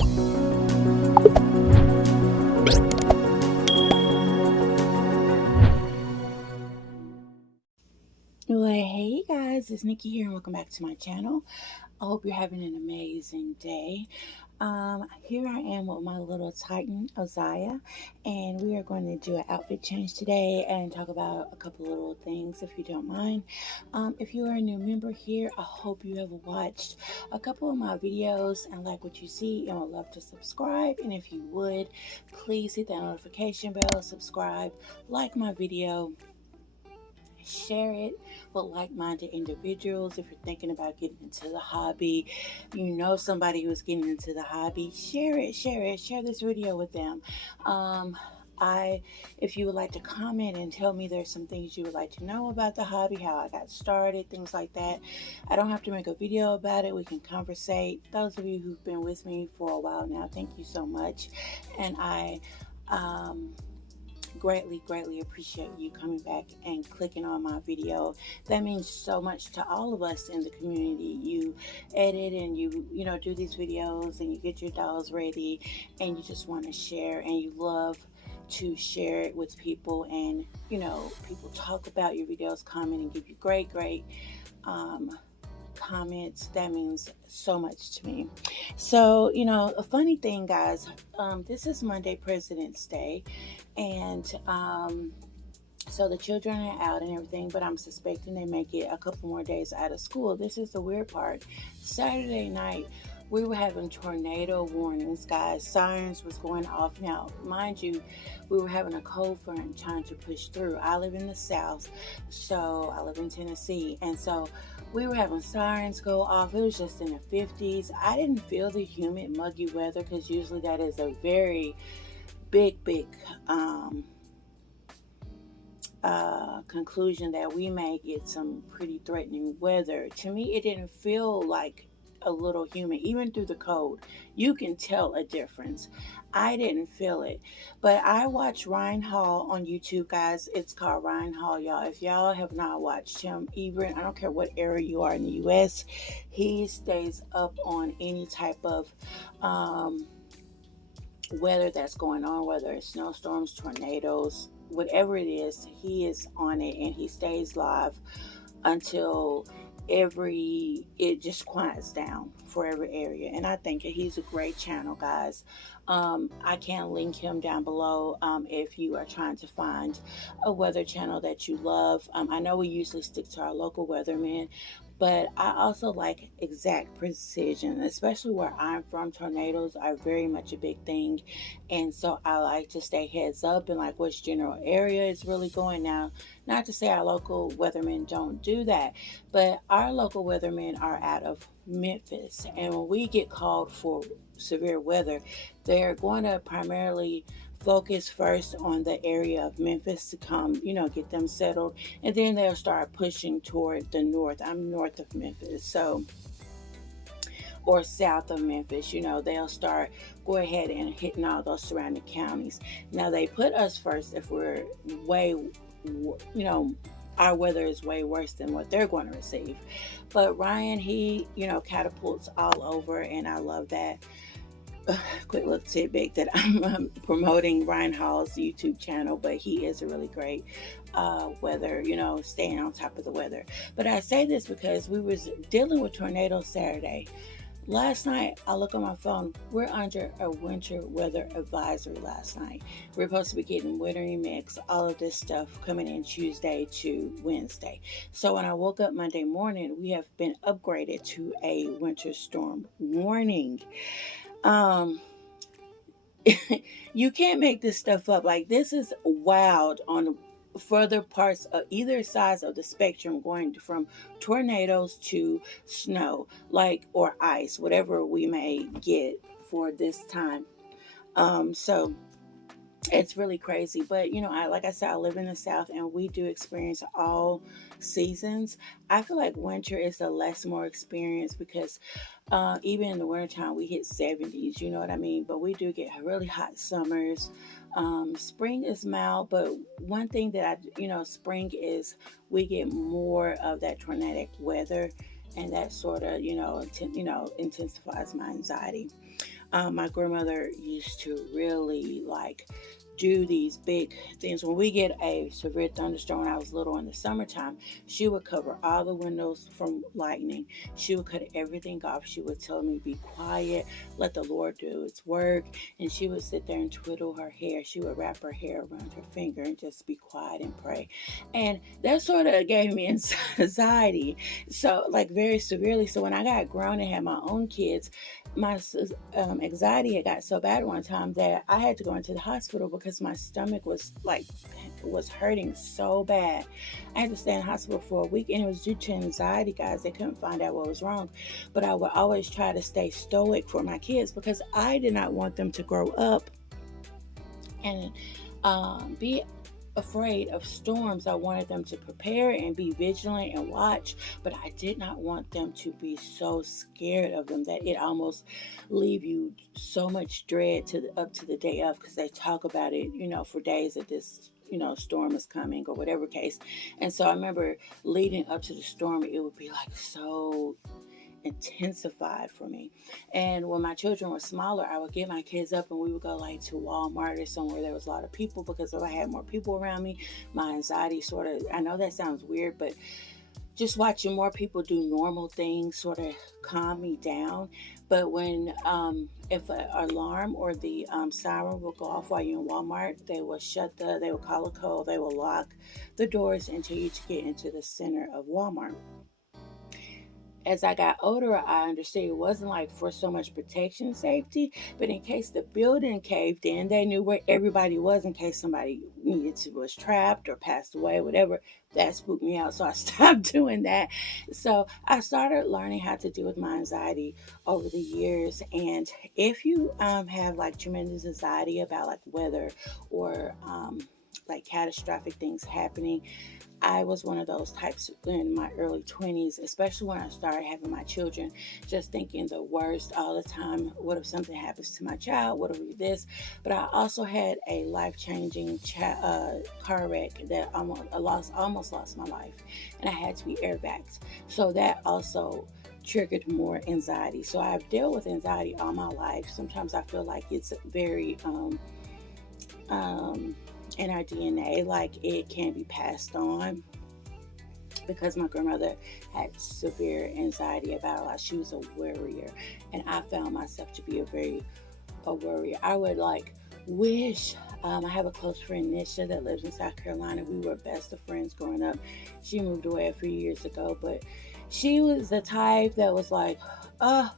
Well, hey guys, it's Nikki here, and welcome back to my channel. I hope you're having an amazing day. Here I am with my little Titan, Ozaya, and we are going to do an outfit change today and talk about a couple little things, if you don't mind. If you are a new member here, I hope you have watched a couple of my videos and like what you see and would love to subscribe. And if you would, please hit that notification bell, subscribe, like my video, share it with like-minded individuals. If you're thinking about getting into the hobby, you know somebody who's getting into the hobby, share this video with them. I If you would like to comment and tell me there's some things you would like to know about the hobby, how I got started, things like that, I don't have to make a video about it. We can conversate. Those of you who've been with me for a while now, thank you so much. And I greatly appreciate you coming back and clicking on my video. That means so much to all of us in the community. You edit and you know, do these videos and you get your dolls ready and you just want to share, and you love to share it with people, and you know, people talk about your videos, comment, and give you great um, comments. That means so much to me. So, you know, a funny thing, guys, this is Monday, President's Day, and so the children are out and everything, but I'm suspecting they may get a couple more days out of school. This is the weird part. Saturday night, we were having tornado warnings, guys. Sirens was going off. Now, mind you, we were having a cold front trying to push through. I live in the South, so I live in Tennessee, and so we were having sirens go off. It was just in the 50s. I didn't feel the humid, muggy weather, because usually that is a very big conclusion that we may get some pretty threatening weather. To me, it didn't feel like a little humid. Even through the cold, you can tell a difference. I didn't feel it, but I watch Ryan Hall on YouTube, guys. It's called Ryan Hall, y'all. If y'all have not watched him, even I don't care what area you are in the US, he stays up on any type of weather that's going on, whether it's snowstorms, tornadoes, whatever it is. He is on it, and he stays live until it just quiets down for every area. And I think he's a great channel, guys. I can link him down below if you are trying to find a weather channel that you love. I know we usually stick to our local weathermen, but I also like exact precision, especially where I'm from. Tornadoes are very much a big thing, and so I like to stay heads up and like which general area is really going. Now, not to say our local weathermen don't do that, but our local weathermen are out of Memphis, and when we get called for severe weather, they're going to primarily focus first on the area of Memphis to come, you know, get them settled, and then they'll start pushing toward the north. I'm north of Memphis, so, or south of Memphis, you know, they'll start go ahead and hitting all those surrounding counties. Now they put us first if we're way, you know, our weather is way worse than what they're going to receive. But Ryan, he, you know, catapults all over, and I love that. Quick little tidbit that I'm promoting Ryan Hall's YouTube channel, but he is a really great weather, you know, staying on top of the weather. But I say this because we was dealing with tornadoes Saturday. Last night, I look on my phone. We're under a winter weather advisory last night. We're supposed to be getting wintry mix, all of this stuff coming in Tuesday to Wednesday. So when I woke up Monday morning, we have been upgraded to a winter storm warning. Um, you can't make this stuff up. Like, this is wild on further parts of either sides of the spectrum, going from tornadoes to snow, like, or ice, whatever we may get for this time. So it's really crazy. But you know, like I said, I live in the South, and we do experience all seasons. I feel like winter is a less more experience because even in the wintertime we hit 70s, you know what I mean? But we do get really hot summers. Spring is mild, but one thing that you know, spring is we get more of that tornadic weather, and that sort of, you know, intensifies my anxiety. My grandmother used to really like do these big things. When we get a severe thunderstorm, when I was little in the summertime, she would cover all the windows from lightning. She would cut everything off. She would tell me, be quiet, let the Lord do its work. And she would sit there and twiddle her hair. She would wrap her hair around her finger and just be quiet and pray. And that sort of gave me anxiety. So, like, very severely. So, when I got grown and had my own kids, my anxiety had got so bad one time that I had to go into the hospital because my stomach was hurting so bad. I had to stay in the hospital for a week, and it was due to anxiety, guys. They couldn't find out what was wrong, but I would always try to stay stoic for my kids because I did not want them to grow up and be afraid of storms. I wanted them to prepare and be vigilant and watch, but I did not want them to be so scared of them that it almost leave you so much dread up to the day of, because they talk about it, for days that this storm is coming or whatever case. And so I remember leading up to the storm, it would be like so intensified for me. And when my children were smaller, I would get my kids up and we would go like to Walmart or somewhere there was a lot of people, because if I had more people around me, my anxiety sort of, I know that sounds weird, but just watching more people do normal things sort of calm me down. But when if an alarm or the siren will go off while you're in Walmart, they will call a code, they will lock the doors until you get into the center of Walmart. As I got older, I understood it wasn't like for so much protection and safety, but in case the building caved in, they knew where everybody was in case somebody was trapped or passed away, whatever. That spooked me out, so I stopped doing that. So I started learning how to deal with my anxiety over the years. And if you have like tremendous anxiety about like weather or like catastrophic things happening, I was one of those types in my early 20s, especially when I started having my children, just thinking the worst all the time. What if something happens to my child? What if this? But I also had a life-changing car wreck that almost lost my life, and I had to be air vaxxed. So that also triggered more anxiety. So I've dealt with anxiety all my life. Sometimes I feel like it's very in our DNA, like it can be passed on, because my grandmother had severe anxiety about a lot. She was a worrier, and I found myself to be a worrier. I would like wish. I have a close friend, Nisha, that lives in South Carolina. We were best of friends growing up. She moved away a few years ago, but she was the type that was like, oh,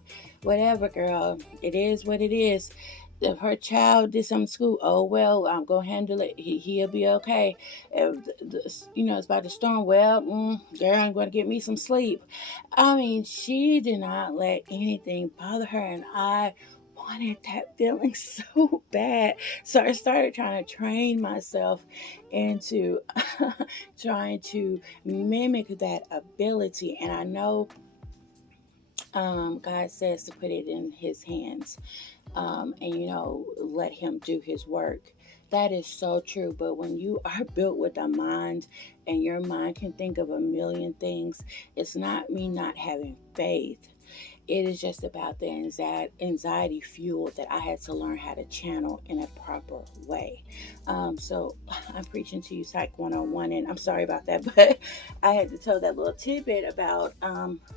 whatever, girl. It is what it is. If her child did something in school, oh well, I'm gonna handle it. He'll be okay. If it's about to storm, well, girl, I'm gonna get me some sleep. I mean, she did not let anything bother her, and I wanted that feeling so bad. So I started trying to train myself into trying to mimic that ability. And I know God says to put it in His hands, and let Him do His work. That is so true. But when you are built with a mind and your mind can think of a million things, it's not me not having faith. It is just about the anxiety fuel that I had to learn how to channel in a proper way. So I'm preaching to you Psych 101, and I'm sorry about that, but I had to tell that little tidbit about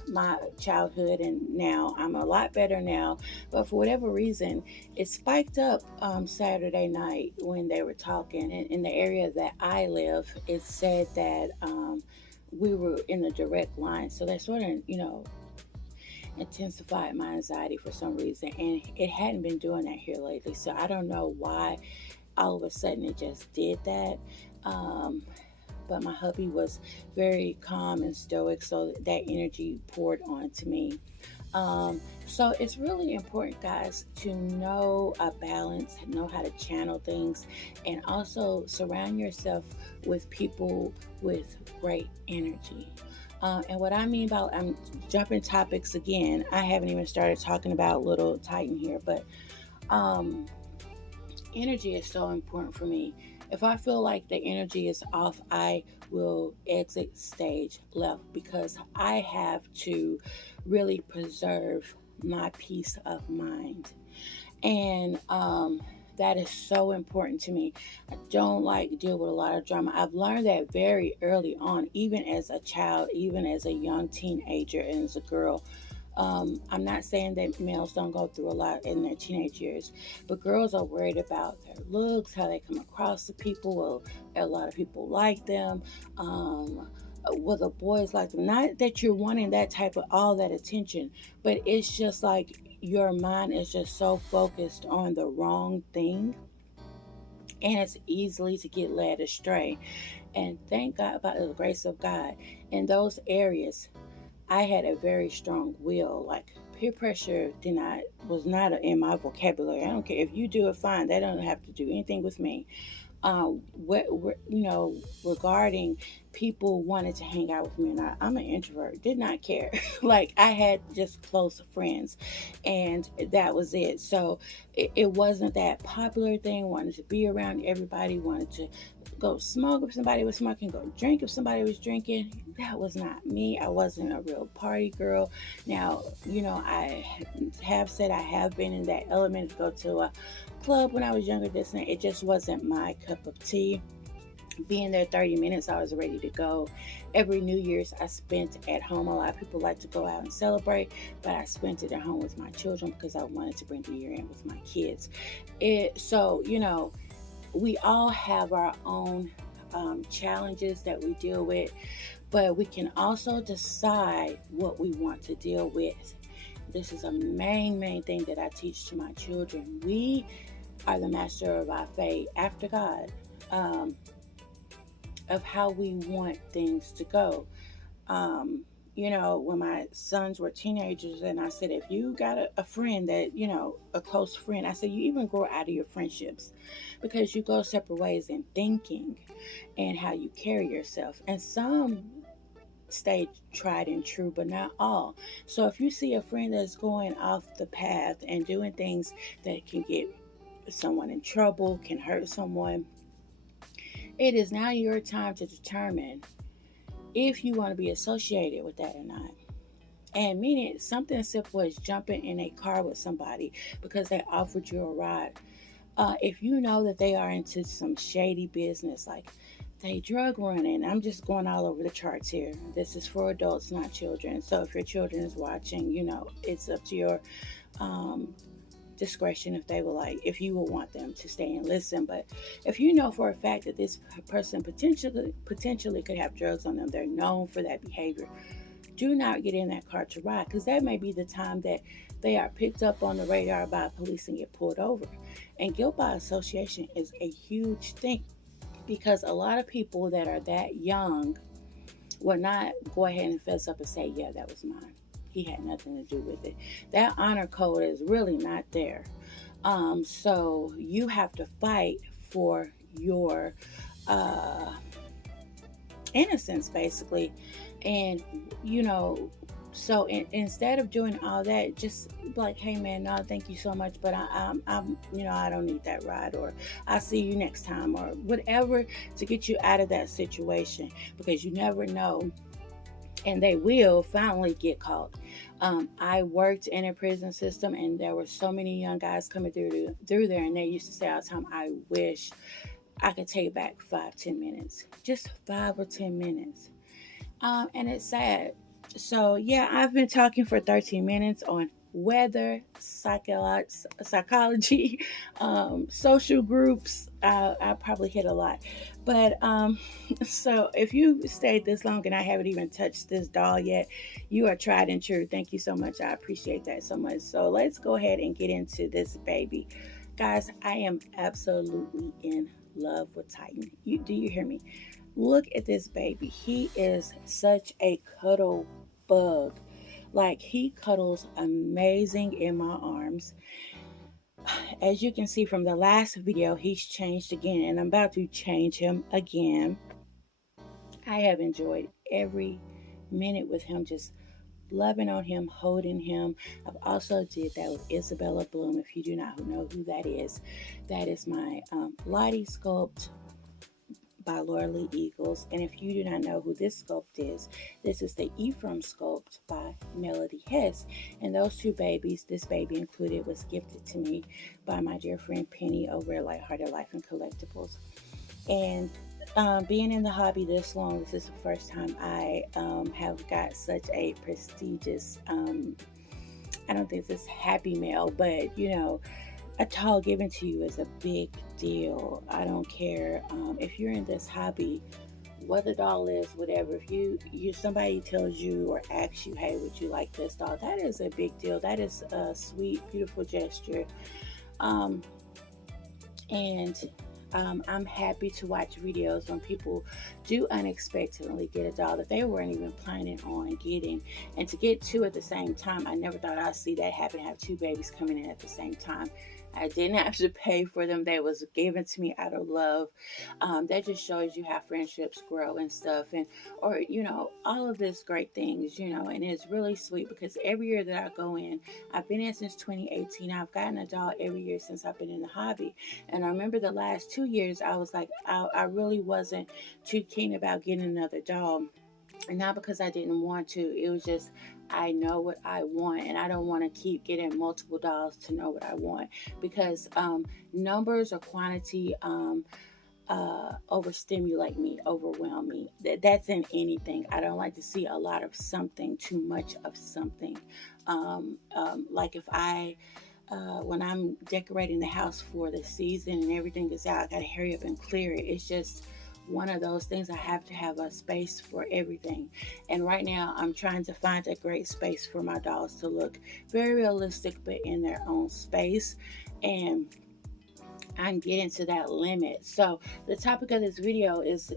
my childhood, and now I'm a lot better now. But for whatever reason, it spiked up Saturday night when they were talking. And in the area that I live, it said that we were in a direct line. So they sort of, intensified my anxiety for some reason, and it hadn't been doing that here lately. So I don't know why all of a sudden it just did that. But my hubby was very calm and stoic, so that energy poured onto me. So it's really important, guys, to know a balance, know how to channel things, and also surround yourself with people with great energy. And what I mean by, I'm jumping topics again. I haven't even started talking about little Titan here, but energy is so important for me. If I feel like the energy is off, I will exit stage left, because I have to really preserve my peace of mind. And that is so important to me. I don't like to deal with a lot of drama. I've learned that very early on, even as a child, even as a young teenager and as a girl. I'm not saying that males don't go through a lot in their teenage years, but girls are worried about their looks, how they come across to people. Well, a lot of people like them. Whether boys like them. Not that you're wanting that type of all that attention, but it's just like your mind is just so focused on the wrong thing, and it's easily to get led astray. And thank God, by the grace of God, in those areas I had a very strong will. Like, peer pressure did not was not in my vocabulary. I don't care if you do it, fine. That don't have to do anything with me. What regarding people wanted to hang out with me, and I'm an introvert, did not care. Like, I had just close friends, and that was it. So it wasn't that popular thing. Wanted to be around everybody, wanted to go smoke if somebody was smoking, go drink if somebody was drinking. That was not me. I wasn't a real party girl. Now, I have said I have been in that element to go to a club when I was younger. This and it just wasn't my cup of tea. Being there 30 minutes, I was ready to go. Every New Year's I spent at home. A lot of people like to go out and celebrate, but I spent it at home with my children because I wanted to bring the year in with my kids. We all have our own challenges that we deal with, but we can also decide what we want to deal with. This is a main thing that I teach to my children. We are the master of our fate after God, of how we want things to go. When my sons were teenagers, and I said, if you got a friend that, a close friend, I said, you even grow out of your friendships because you go separate ways in thinking and how you carry yourself. And some stay tried and true, but not all. So if you see a friend that's going off the path and doing things that can get someone in trouble, can hurt someone, it is now your time to determine if you want to be associated with that or not. And meaning something as simple as jumping in a car with somebody because they offered you a ride. If you know that they are into some shady business, like they drug running, I'm just going all over the charts here. This is for adults, not children. So if your children is watching, it's up to your discretion if you will want them to stay and listen. But if you know for a fact that this person potentially could have drugs on them, they're known for that behavior, do not get in that car to ride, because that may be the time that they are picked up on the radar by police and get pulled over. And guilt by association is a huge thing, because a lot of people that are that young will not go ahead and fess up and say, yeah, that was mine. He had nothing to do with it. That honor code is really not there. So you have to fight for your innocence, basically. And, instead of doing all that, just like, hey man, no, thank you so much, but I don't need that ride, or I'll see you next time, or whatever, to get you out of that situation, because you never know, and they will finally get caught. I worked in a prison system, and there were so many young guys coming through there, and they used to say all the time, I wish I could take back 5-10 minutes, just 5 or 10 minutes. And it's sad. So yeah, I've been talking for 13 minutes on weather, psychology, social groups. I probably hit a lot, but so if you stayed this long and I haven't even touched this doll yet, you are tried and true. Thank you so much. I appreciate that so much. So let's go ahead and get into this baby, guys. I am absolutely in love with Titan. Do you hear me? Look at this baby. He is such a cuddle bug. Like, he cuddles amazing in my arms. As you can see from the last video, he's changed again, and I'm about to change him again. I have enjoyed every minute with him, just loving on him, holding him. I've also did that with Isabella Bloom. If you do not know who that is my Lottie Sculpt by Laura Lee Eagles. And if you do not know who this sculpt is, this is the Ephraim sculpt by Melody Hess. And those two babies, this baby included, was gifted to me by my dear friend Penny over at Lighthearted Life and Collectibles. And being in the hobby this long, this is the first time I have got such a prestigious, I don't think this Happy Mail, but a doll given to you is a big deal. I don't care if you're in this hobby, what the doll is, whatever. If you somebody tells you or asks you, hey, would you like this doll? That is a big deal. That is a sweet, beautiful gesture. Um, and I'm happy to watch videos when people do unexpectedly get a doll that they weren't even planning on getting, and to get two at the same time. I never thought I'd see that happen, have two babies coming in at the same time. I didn't have to pay for them. They was given to me out of love. That just shows you how friendships grow and stuff, and or all of this great things, and it's really sweet because every year that I go in, I've been in since 2018. I've gotten a doll every year since I've been in the hobby, and I remember the last 2 years I was like, I really wasn't too keen about getting another doll, and not because I didn't want to. It was just I know what I want, and I don't want to keep getting multiple dolls to know what I want, because numbers or quantity overstimulate me, overwhelm me. That's in anything. I don't like to see a lot of something, too much of something. Like if I when I'm decorating the house for the season and everything is out, I gotta hurry up and clear it. It's just one of those things. I have to have a space for everything. And right now, I'm trying to find a great space for my dolls to look very realistic, but in their own space. And I'm getting to that limit. So the topic of this video is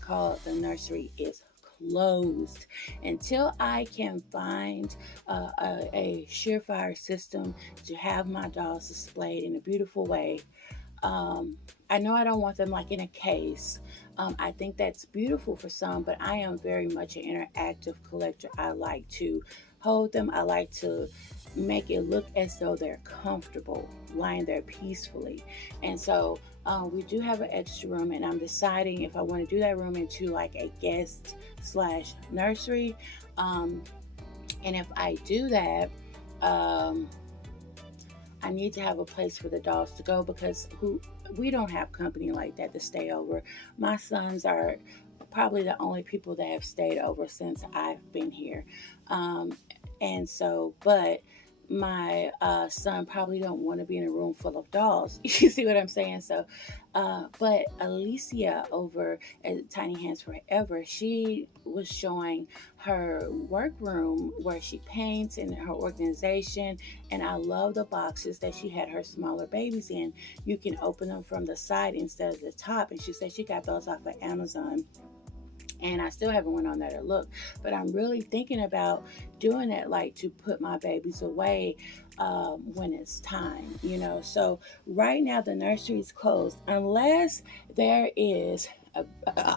called "The Nursery Is Closed." Until I can find a surefire system to have my dolls displayed in a beautiful way. I know I don't want them like in a case. I think that's beautiful for some, but I am very much an interactive collector. I like to hold them. I like to make it look as though they're comfortable lying there peacefully. And so we do have an extra room, and I'm deciding if I want to do that room into like a guest slash nursery. And if I do that, I need to have a place for the dogs to go, because we don't have company like that to stay over. My sons are probably the only people that have stayed over since I've been here. And so, but my son probably don't want to be in a room full of dolls. You see what I'm saying? So, but Alicia over at Tiny Hands Forever, she was showing her workroom where she paints and her organization. And I love the boxes that she had her smaller babies in. You can open them from the side instead of the top. And she said she got those off of Amazon. And I still haven't went on there to look, but I'm really thinking about doing that, like to put my babies away when it's time, So right now the nursery is closed unless there is a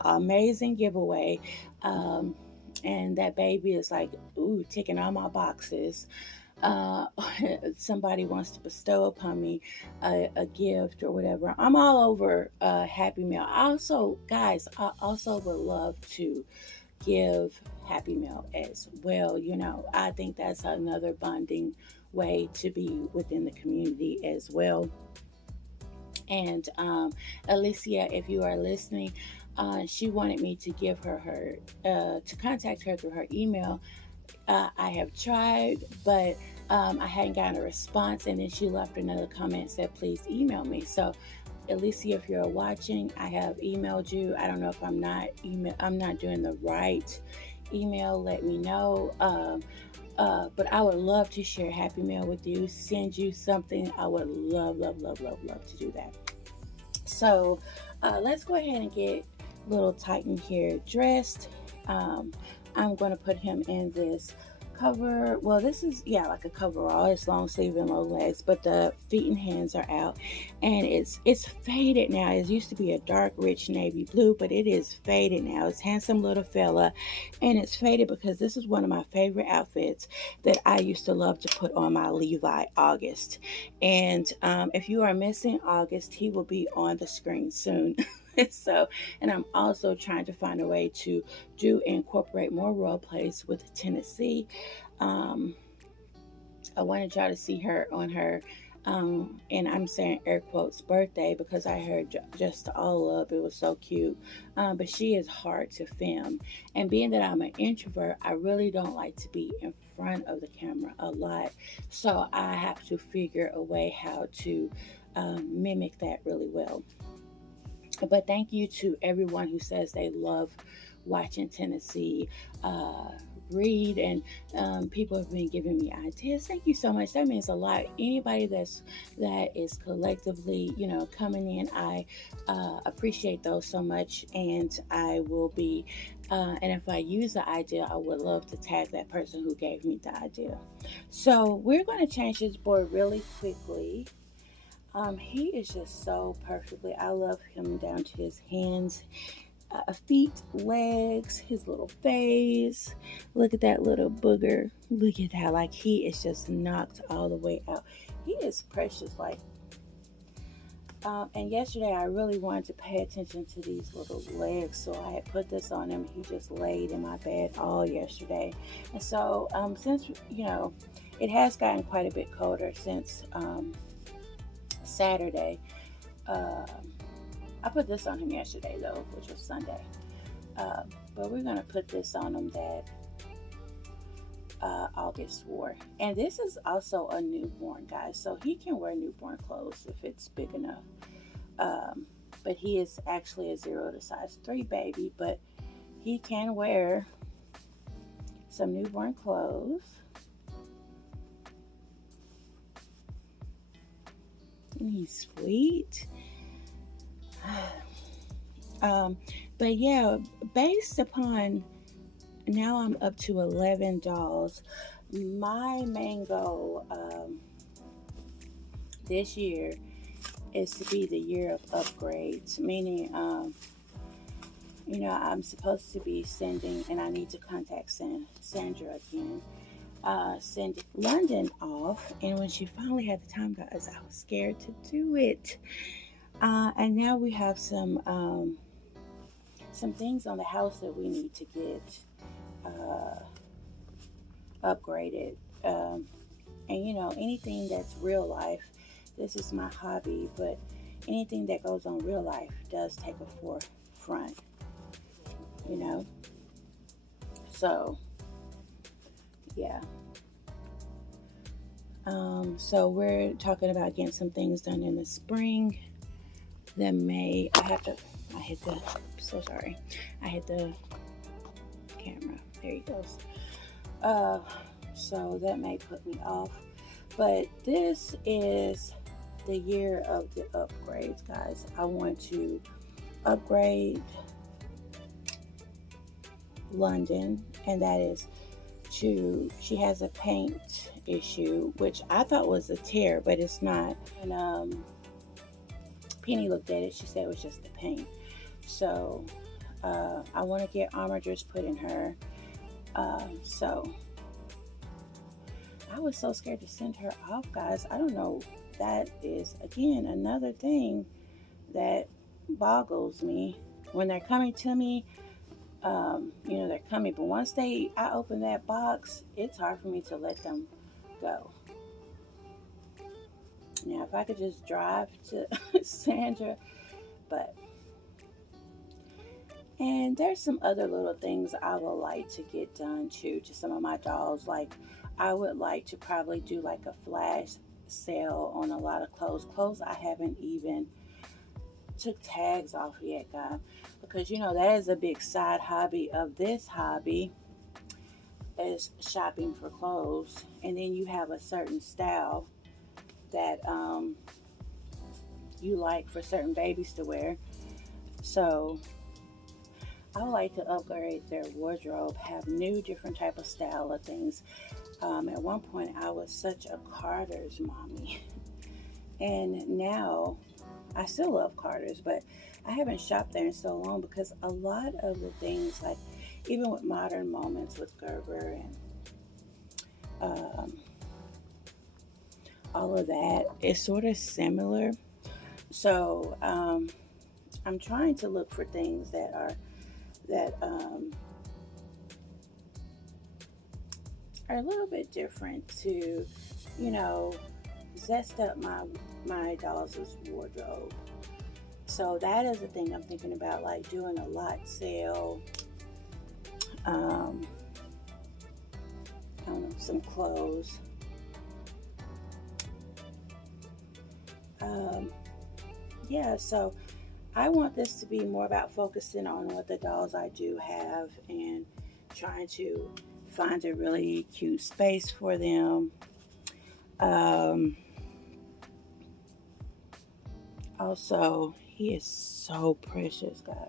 amazing giveaway, and that baby is like, ooh, ticking all my boxes. uh, Somebody wants to bestow upon me a gift or whatever, I'm all over Happy Meal. Also, guys, I also would love to give Happy Meal as well. I think that's another bonding way to be within the community as well. And Alicia, if you are listening, she wanted me to give her to contact her through her email. I have tried, but I hadn't gotten a response. And then she left another comment and said, please email me. So, Alicia, if you're watching, I have emailed you. I don't know if I'm not doing the right email. Let me know. But I would love to share Happy Meal with you, send you something. I would love, love, love, love, love to do that. So let's go ahead and get little Titan here dressed. I'm going to put him in this cover. Well, this is, like a coverall. It's long sleeve and low legs, but the feet and hands are out, and it's faded now. It used to be a dark, rich navy blue, but it is faded now. It's handsome little fella, and it's faded because this is one of my favorite outfits that I used to love to put on my Levi August. And if you are missing August, he will be on the screen soon. So, and I'm also trying to find a way to incorporate more role plays with Tennessee. Um, I wanted y'all to see her on her, and I'm saying air quotes, birthday, because I heard just all up. It was so cute. But she is hard to film. And being that I'm an introvert, I really don't like to be in front of the camera a lot. So I have to figure a way how to mimic that really well. But thank you to everyone who says they love watching Tennessee read, and people have been giving me ideas. Thank you so much. That means a lot. Anybody that is collectively, coming in, I appreciate those so much, and I will be. And if I use the idea, I would love to tag that person who gave me the idea. So we're going to change this board really quickly. He is just so perfectly. I love him down to his hands, feet, legs, his little face. Look at that little booger. Look at that. Like, he is just knocked all the way out. He is precious. And yesterday I really wanted to pay attention to these little legs, so I had put this on him. He just laid in my bed all yesterday. And so, since, it has gotten quite a bit colder since, Saturday. I put this on him yesterday though, which was Sunday. But we're gonna put this on him that August wore, and this is also a newborn, guys. So he can wear newborn clothes if it's big enough. But he is actually a 0 to size 3 baby, but he can wear some newborn clothes. And he's sweet. But yeah, based upon now I'm up to 11 dolls. My main goal this year is to be the year of upgrades, meaning, I'm supposed to be sending, and I need to contact Sandra again. Send London off, and when she finally had the time, guys, I was scared to do it. And now we have some things on the house that we need to get upgraded. And anything that's real life, this is my hobby, but anything that goes on real life does take a forefront, So, yeah. So we're talking about getting some things done in the spring. Then May, I hit the camera. There he goes. So that may put me off. But this is the year of the upgrades, guys. I want to upgrade London, and that is she has a paint issue, which I thought was a tear, but it's not. And Penny looked at it, she said it was just the paint. So I want to get armatures put in her. So I was so scared to send her off, guys. I don't know. That is, again, another thing that boggles me. When they're coming to me, they're coming. But once I open that box, it's hard for me to let them go. Now, if I could just drive to Sandra, and there's some other little things I would like to get done too, to some of my dolls. Like, I would like to probably do like a flash sale on a lot of clothes I haven't even took tags off yet, guys, because that is a big side hobby of this hobby, is shopping for clothes. And then you have a certain style that you like for certain babies to wear. So I would like to upgrade their wardrobe, have new different type of style of things. At one point I was such a Carter's mommy and now I still love Carter's, but I haven't shopped there in so long because a lot of the things, like even with Modern Moments with Gerber and all of that, is sort of similar. So I'm trying to look for things that are a little bit different to, you know, zest up my dolls' wardrobe. So that is the thing I'm thinking about, like doing a lot sale. Um, I don't know, some clothes. Um, yeah, so I want this to be more about focusing on what the dolls I do have and trying to find a really cute space for them. Um, Also, he is so precious, guys.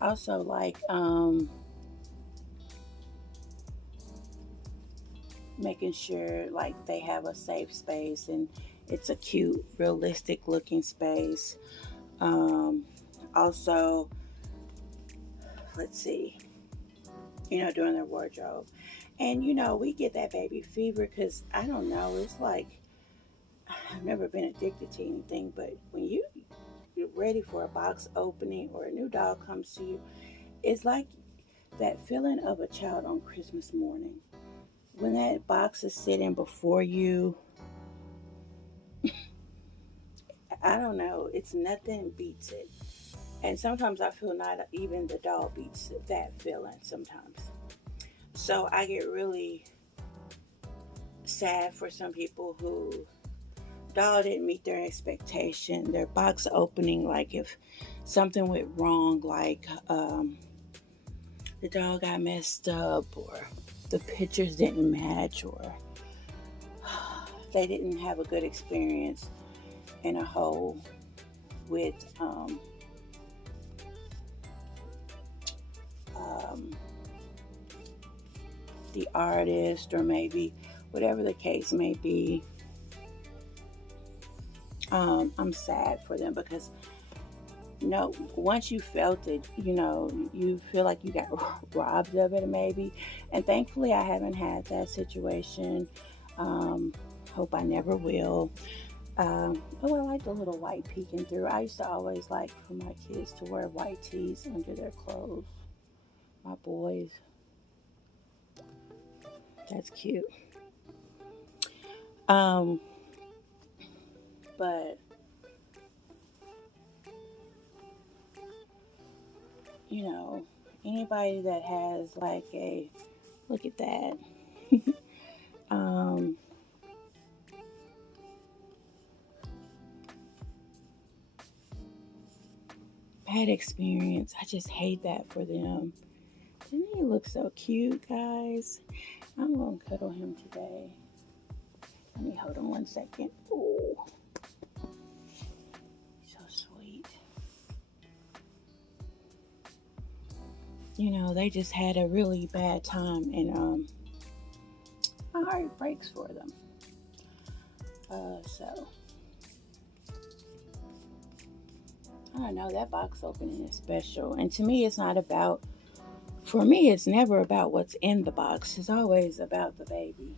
Also, like making sure like they have a safe space and it's a cute, realistic looking space. Um, Also, let's see, doing their wardrobe. And we get that baby fever because I don't know, it's like I've never been addicted to anything, but when you're ready for a box opening or a new doll comes to you, it's like that feeling of a child on Christmas morning. When that box is sitting before you, I don't know, it's nothing beats it. And sometimes I feel not even the doll beats that feeling sometimes. So I get really sad for some people who doll didn't meet their expectation. Their box opening, like if something went wrong, like the doll got messed up, or the pictures didn't match, or they didn't have a good experience in a whole with um, the artist, or maybe whatever the case may be. I'm sad for them because once you felt it, you feel like you got robbed of it, maybe. And thankfully, I haven't had that situation. Hope I never will. Oh, I like the little white peeking through. I used to always like for my kids to wear white tees under their clothes. My boys. That's cute. Um, but you know, anybody that has like a look at that. um, Bad experience. I just hate that for them. Didn't he look so cute, guys? I'm gonna cuddle him today. Let me hold on 1 second. Oh, so sweet. They just had a really bad time, and my heart breaks for them. So I don't know. That box opening is special, and to me, it's not about. For me, it's never about what's in the box. It's always about the baby.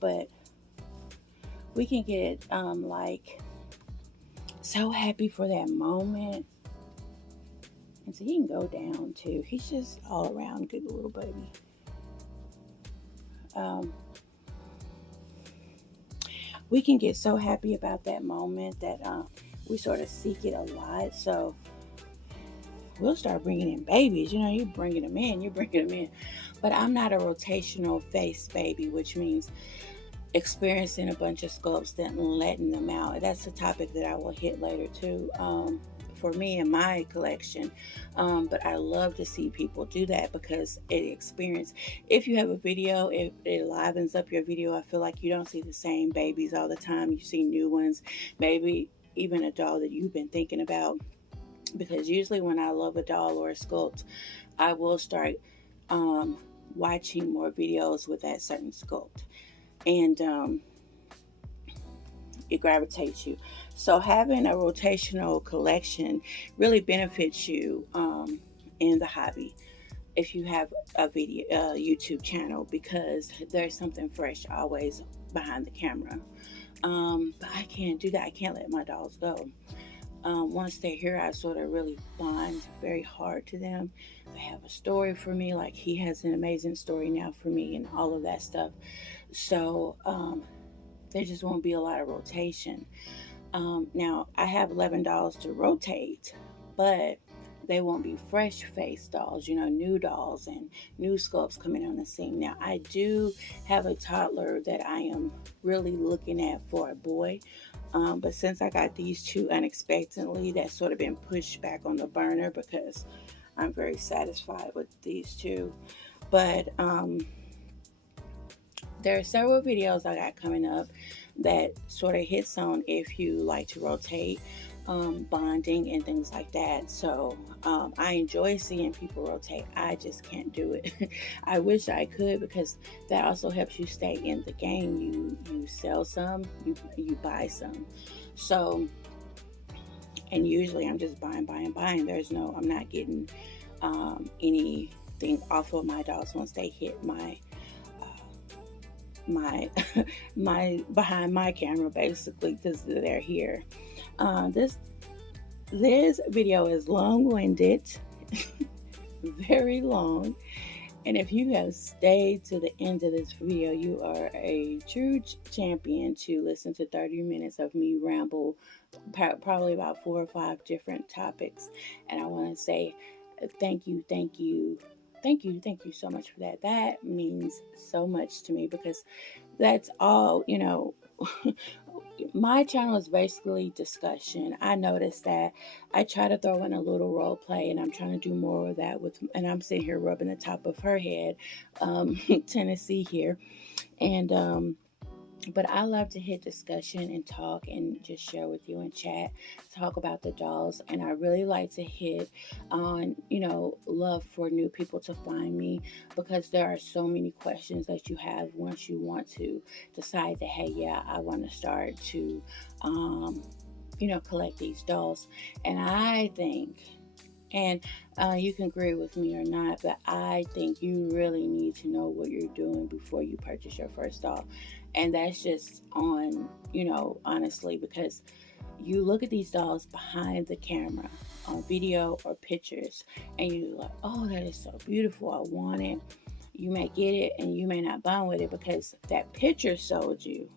But we can get like so happy for that moment. And so he can go down too. He's just all around good little baby. Um, we can get so happy about that moment that we sort of seek it a lot. So we'll start bringing in babies. You're bringing them in, you're bringing them in. But I'm not a rotational face baby, which means experiencing a bunch of sculpts and letting them out. That's a topic that I will hit later too. For me and my collection, but I love to see people do that because if you have a video, it livens up your video. I feel like you don't see the same babies all the time. You see new ones, maybe even a doll that you've been thinking about, because usually when I love a doll or a sculpt, I will start watching more videos with that certain sculpt, and it gravitates you. So having a rotational collection really benefits you in the hobby if you have a YouTube channel, because there's something fresh always behind the camera. But I can't do that. I can't let my dolls go. Once they're here, I sort of really bond very hard to them. They have a story for me, like he has an amazing story now for me, and all of that stuff. So there just won't be a lot of rotation. Now, I have 11 dolls to rotate, but they won't be fresh face dolls, new dolls and new sculpts coming on the scene. Now, I do have a toddler that I am really looking at for a boy. But since I got these two unexpectedly, that's sort of been pushed back on the burner because I'm very satisfied with these two. But there are several videos I got coming up that sort of hits on if you like to rotate, bonding and things like that. So I enjoy seeing people rotate. I just can't do it. I wish I could, because that also helps you stay in the game. You sell some, you buy some. So, and usually I'm just buying. I'm not getting anything off of my dolls once they hit my my behind my camera, basically, because they're here. This video is long-winded, very long, and if you have stayed to the end of this video, you are a true champion to listen to 30 minutes of me ramble, probably about 4 or 5 different topics. And I want to say thank you so much for that. That means so much to me, because that's all, my channel is basically discussion. I noticed that I try to throw in a little role play, and I'm trying to do more of that and I'm sitting here rubbing the top of her head, Tennessee here. And but I love to hit discussion and talk and just share with you and chat, talk about the dolls. And I really like to hit on, love for new people to find me, because there are so many questions that you have once you want to decide that, hey, yeah, I want to start to, collect these dolls. And I think, and you can agree with me or not, but I think you really need to know what you're doing before you purchase your first doll. And that's just on, honestly, because you look at these dolls behind the camera on video or pictures, and you're like, oh, that is so beautiful, I want it. You may get it and you may not bond with it because that picture sold you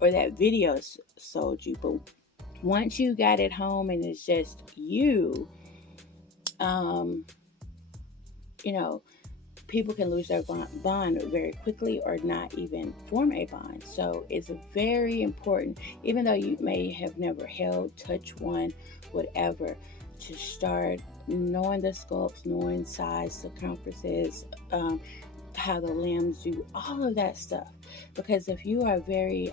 or that video sold you. But once you got it home and it's just you, people can lose their bond very quickly or not even form a bond. So it's very important, even though you may have never held, touched one, whatever, to start knowing the sculpts, knowing size, circumferences, how the limbs do, all of that stuff. Because if you are very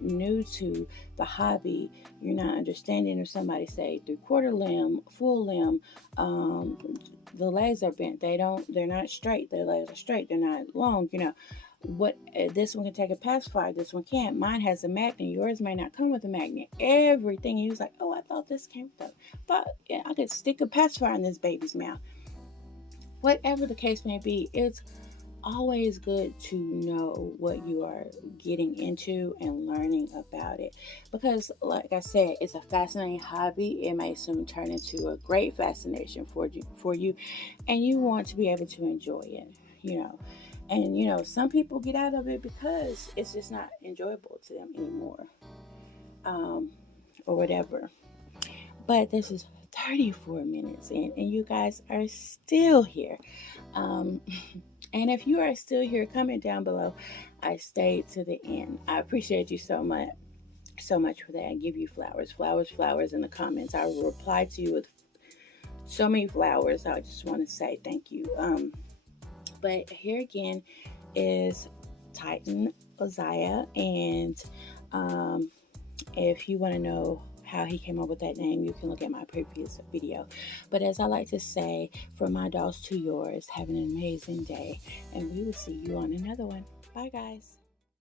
new to the hobby, you're not understanding if somebody say 3/4 limb, full limb, the legs are bent, they're not straight, their legs are straight, they're not long, what this one can take a pacifier, this one can't, mine has a magnet, yours may not come with a magnet, everything. He was like, oh, I thought this came with I could stick a pacifier in this baby's mouth. Whatever the case may be, it's always good to know what you are getting into and learning about it, because like I said, it's a fascinating hobby. It may soon turn into a great fascination for you, and you want to be able to enjoy it, and some people get out of it because it's just not enjoyable to them anymore, or whatever. But this is 34 minutes in, and you guys are still here. And if you are still here, comment down below, I stayed to the end. I appreciate you so much for that. I give you flowers in the comments. I will reply to you with so many flowers. I just want to say thank you. But here again is Titan Uzziah, and if you want to know how he came up with that name, you can look at my previous video. But as I like to say, from my dolls to yours, have an amazing day, and we will see you on another one. Bye, guys.